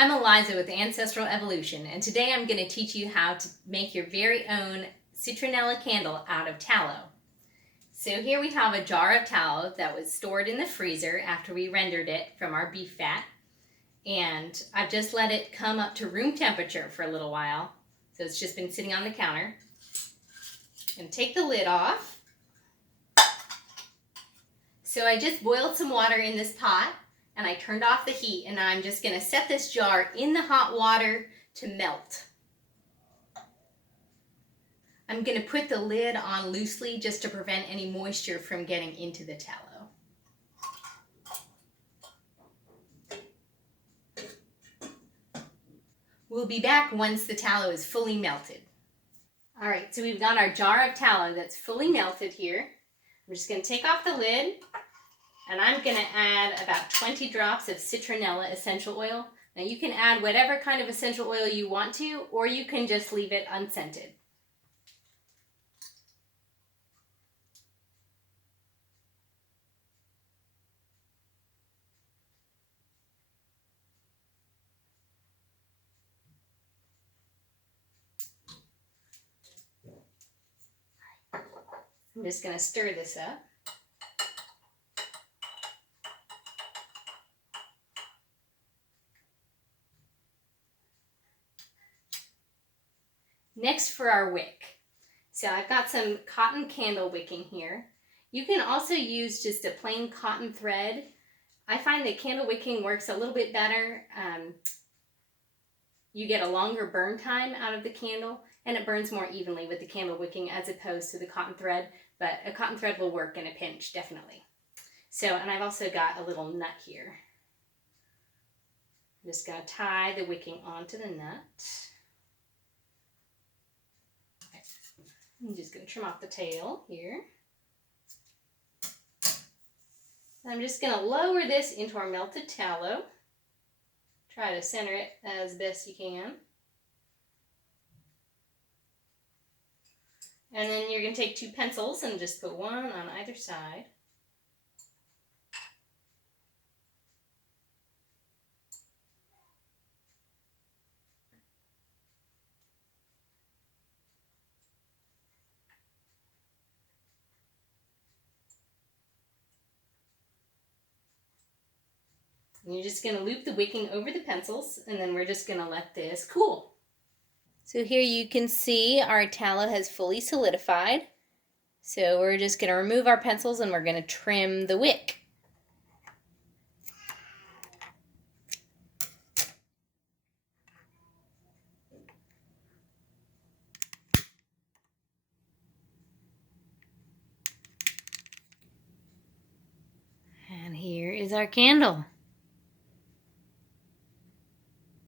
I'm Eliza with Ancestral Evolution, and today I'm going to teach you how to make your very own citronella candle out of tallow. So here we have a jar of tallow that was stored in the freezer after we rendered it from our beef fat, and I've just let it come up to room temperature for a little while. So it's just been sitting on the counter. I'm going to take the lid off. So I just boiled some water in this pot, and I turned off the heat, and I'm just going to set this jar in the hot water to melt. I'm going to put the lid on loosely just to prevent any moisture from getting into the tallow. We'll be back once the tallow is fully melted. Alright, so we've got our jar of tallow that's fully melted here. I'm just going to take off the lid. And I'm going to add about 20 drops of citronella essential oil. Now you can add whatever kind of essential oil you want to, or you can just leave it unscented. I'm just going to stir this up. Next for our wick. So I've got some cotton candle wicking here. You can also use just a plain cotton thread. I find that candle wicking works a little bit better. You get a longer burn time out of the candle, and it burns more evenly with the candle wicking as opposed to the cotton thread, but a cotton thread will work in a pinch, definitely. So, and I've also got a little nut here. I'm just going to tie the wicking onto the nut. I'm just going to trim off the tail here. I'm just going to lower this into our melted tallow. Try to center it as best you can. And then you're going to take two pencils and just put one on either side. And you're just going to loop the wicking over the pencils, and then we're just going to let this cool. So here you can see our tallow has fully solidified. So we're just going to remove our pencils and we're going to trim the wick. And here is our candle.